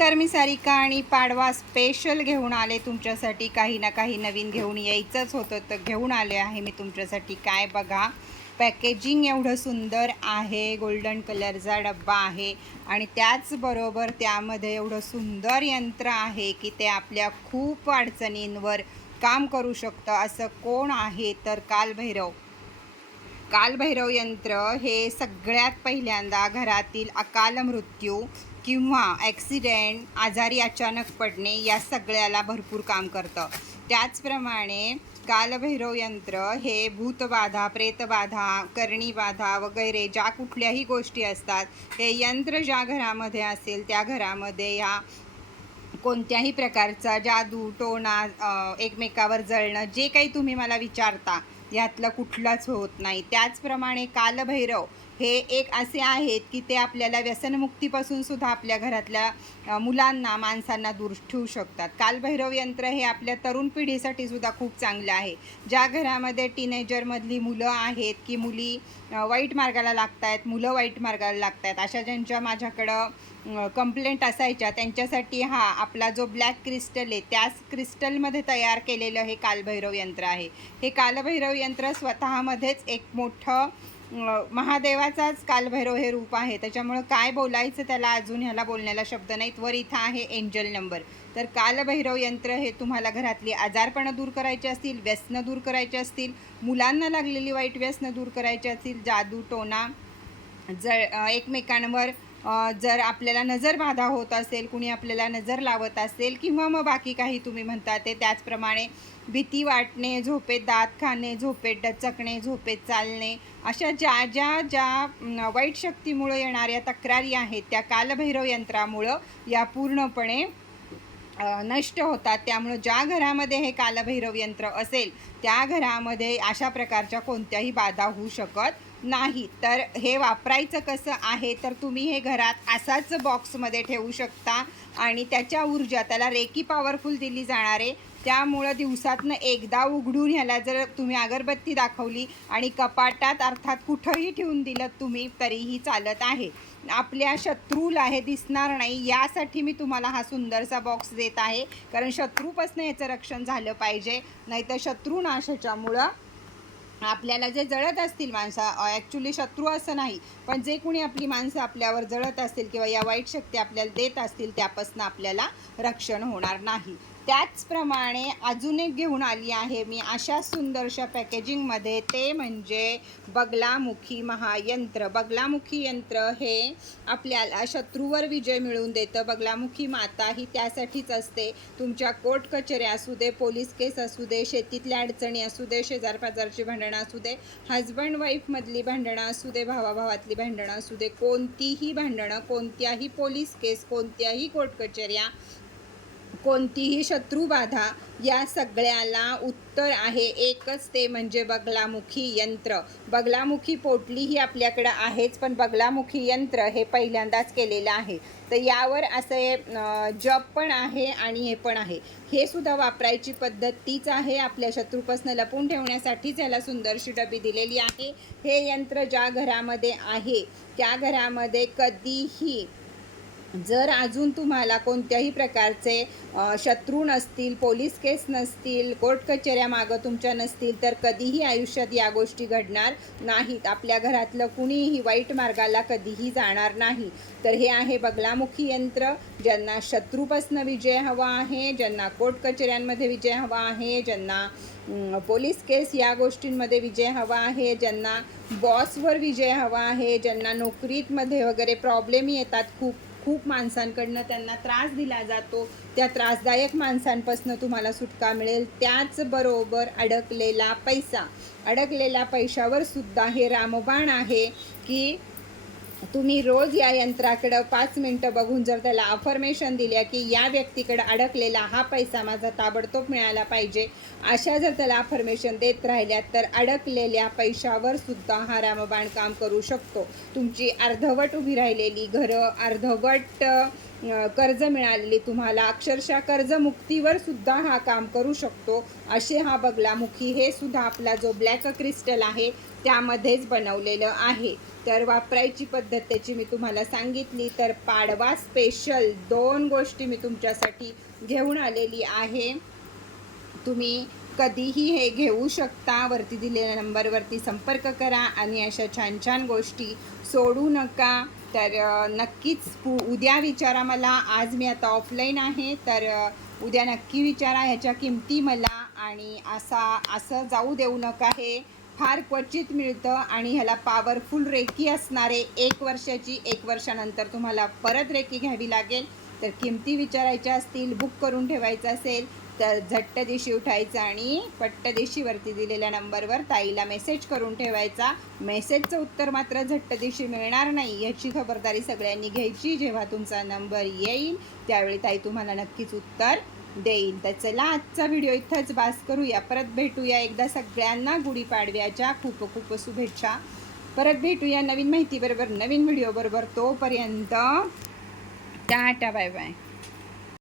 नमस्कार मी सारिका आणि पाडवा स्पेशल घेऊन आले तुमच्यासाठी. काही ना काही नवीन घेऊन यायचंच होतं तर घेऊन आले आहे मी तुमच्यासाठी. काय बघा पॅकेजिंग एवढं सुंदर आहे गोल्डन कलरचा डब्बा आहे आणि त्याचबरोबर त्यामध्ये एवढं सुंदर यंत्र आहे की ते आपल्या खूप अडचणींवर काम करू शकतं. असं कोण आहे तर कालभैरव. कालभैरव यंत्र हे सगळ्यात पहिल्यांदा घरातील अकाल मृत्यू किंवा ॲक्सिडेंट आजारी अचानक पडणे या सगळ्याला भरपूर काम करतं. त्याचप्रमाणे कालभैरव यंत्र हे भूतबाधा प्रेतबाधा करणीबाधा वगैरे ज्या कुठल्याही गोष्टी असतात हे यंत्र ज्या घरामध्ये असेल त्या घरामध्ये या कोणत्याही प्रकारचा जादू टोणा एकमेकावर जळणं जे काही तुम्ही मला विचारता यातलं कुठलंच होत नाही. त्याचप्रमाणे कालभैरव हे एक असे आहेत की ते आपल्याला व्यसनमुक्तीपासून सुद्धा आपल्या घरातल्या मुलांना माणसांना दूर ठेवू शकतात. कालभैरव यंत्र हे आपल्या तरुण पिढीसाठी सुद्धा खूप चांगलं आहे. ज्या घरामध्ये टीनेजरमधली मुलं आहेत की मुली वाईट मार्गाला लागत आहेत मुलं वाईट मार्गाला लागत आहेत अशा ज्यांच्या माझ्याकडं कंप्लेंट असायच्या त्यांच्यासाठी हा आपला जो ब्लॅक क्रिस्टल आहे त्याच क्रिस्टलमध्ये तयार केलेलं हे कालभैरव यंत्र आहे. हे कालभैरव यंत्र स्वतःमध्येच एक मोठं महादेवाचाच कालभैरव हे रूप आहे. त्याच्यामुळं काय बोलायचं त्याला अजून ह्याला बोलण्याला शब्द नाहीत. वर इथं आहे एंजल नंबर. तर कालभैरव यंत्र हे तुम्हाला घरातली आजारपणं दूर करायचे असतील व्यसनं दूर करायचे असतील मुलांना लागलेली वाईट व्यसनं दूर करायची असतील जादू टोना जळ एकमेकांवर जर आपल्याला नजर बाधा होत असेल कुणी आपल्याला नजर लावत असेल किंवा मग बाकी काही तुम्ही म्हणता ते त्याचप्रमाणे भीती वाटणे झोपेत दात खाणे झोपेत डचकणे झोपेत चालणे अशा ज्या ज्या ज्या वाईट शक्तीमुळं येणाऱ्या तक्रारी आहेत त्या कालभैरव यंत्रामुळं या पूर्णपणे नष्ट होतात. त्यामुळं ज्या घरामध्ये हे कालभैरव यंत्र असेल त्या घरामध्ये अशा प्रकारच्या कोणत्याही बाधा होऊ शकत नाही. तर हे वापरायचं कसं आहे? तर तुम्ही हे घरात असाच बॉक्समध्ये ठेवू शकता आणि त्याच्या ऊर्जा त्याला रेकी पॉवरफुल दिली जाणार आहे. त्यामुळं दिवसातनं एकदा उघडून ह्याला जर तुम्ही अगरबत्ती दाखवली आणि कपाटात अर्थात कुठंही ठेवून दिलं तुम्ही तरीही चालत आहे. आपल्या शत्रूला हे दिसणार नाही. यासाठी मी तुम्हाला हा सुंदरसा बॉक्स देत आहे. कारण शत्रूपासून याचं रक्षण झालं पाहिजे. नाहीतर शत्रुनाशाच्यामुळं आपल्याला जे जळत असतील माणसं ॲक्च्युली शत्रू असं नाही पण जे कोणी आपली माणसं आपल्यावर जळत असतील किंवा या वाईट शक्ती आपल्याला देत असतील त्यापासून आपल्याला रक्षण होणार नाही. त्याचप्रमाणे अजून एक घेऊन आली आहे मी अशा सुंदरशा पॅकेजिंगमध्ये. ते म्हणजे बगलामुखी महायंत्र. बगलामुखी यंत्र हे आपल्याला शत्रूवर विजय मिळवून देतं. बगलामुखी माता ही त्यासाठीच असते. तुमच्या कोर्ट कचेऱ्या असू दे पोलीस केस असू दे शेतीतल्या अडचणी असू दे शेजारपाजारची भांडणं असू दे हजबंड वाईफमधली भांडणं असू दे भावाभावातली भांडणं असू दे कोणतीही भांडणं कोणत्याही पोलीस केस कोणत्याही कोर्ट कचेऱ्या कोणतीही शत्रुबाधा या सगळ्याला उत्तर आहे. एकच ते म्हणजे बगलामुखी यंत्र. बगलामुखी पोटली ही आपल्याकडं आहेच पण बगलामुखी यंत्र हे पहिल्यांदाच केलेलं आहे. तर यावर असे जप पण आहे आणि हे पण आहे. हे सुद्धा वापरायची पद्धत तीच आहे आपल्या शत्रूपासून लपून ठेवण्यासाठीच याला सुंदरशी डबी दिलेली आहे. हे यंत्र ज्या घरामध्ये आहे त्या घरामध्ये कधीही जर अजून तुम्हाला कोणत्याही प्रकारचे शत्रू नसतील पोलीस केस नसतील कोर्ट कचेऱ्या मागं तुमच्या नसतील तर कधीही आयुष्यात या गोष्टी घडणार नाहीत. आपल्या घरातलं कुणीही वाईट मार्गाला कधीही जाणार नाही. तर हे आहे बगलामुखी यंत्र ज्यांना शत्रूपासनं विजय हवा आहे ज्यांना कोर्ट कचेऱ्यांमध्ये विजय हवा आहे ज्यांना पोलीस केस या गोष्टींमध्ये विजय हवा आहे ज्यांना बॉसवर विजय हवा आहे ज्यांना नोकरीतमध्ये वगैरे प्रॉब्लेम येतात खूप खूप माणसांकडनं त्यांना त्रास दिला जातो. त्या त्रासदायक माणसांपासून तुम्हाला सुटका मिळेल. त्याचबरोबर अडकलेला पैसा. अडकलेल्या पैशावर सुद्धा हे रामबाण आहे की तुम्ही रोज या यंत्राकडं पाच मिनटं बघून जर त्याला अफर्मेशन दिल्या की या व्यक्तीकडं अडकलेला हा पैसा माझा ताबडतोब मिळाला पाहिजे अशा जर त्याला अफर्मेशन देत राहिल्या तर अडकलेल्या पैशावर सुद्धा हा रामबाण काम करू शकतो. तुमची अर्धवट उभी राहिलेली घरं अर्धवट कर्ज मिळालेली तुम्हाला अक्षरशः कर्जमुक्तीवर सुद्धा हा काम करू शकतो. असे हा बगलामुखी हे सुद्धा आपला जो ब्लॅक क्रिस्टल आहे त्यामध्येच बनवलेलं आहे. तर वापरायची पद्धत त्याची मी तुम्हाला सांगितली. तर पाडवा स्पेशल दोन गोष्टी मी तुमच्यासाठी घेऊन आलेली आहे. तुम्ही कधीही हे घेऊ शकता. वरती दिलेल्या नंबरवरती संपर्क करा आणि अशा छान छान गोष्टी सोडू नका. तर नक्कीच पु- उद्या विचारा मला. आज मी आता ऑफलाईन आहे. तर उद्या नक्की विचारा ह्याच्या किमती मला. आणि असा असं जाऊ देऊ नका हे. फार क्वचित मिळतं आणि ह्याला पॉवरफुल रेकी असणारे एक वर्षाची एक वर्षानंतर तुम्हाला परत रेकी घ्यावी लागेल. तर किमती विचारायच्या असतील बुक करून ठेवायचं असेल तर झट्ट दिशी उठायचं आणि पट्ट दिशीवरती दिलेल्या नंबरवर ताईला मेसेज करून ठेवायचा. मेसेजचं उत्तर मात्र झट्ट दिशी मिळणार नाही याची खबरदारी सगळ्यांनी घ्यायची. जेव्हा तुमचा नंबर येईल त्यावेळी ताई तुम्हाला नक्कीच उत्तर देईल तर चला आजचा व्हिडिओ इथंच बास करूया. परत भेटूया एकदा सगळ्यांना गुढीपाडव्याच्या खूप खूप शुभेच्छा. परत भेटूया नवीन माहितीबरोबर नवीन व्हिडिओबरोबर तोपर्यंत टाटा बाय बाय.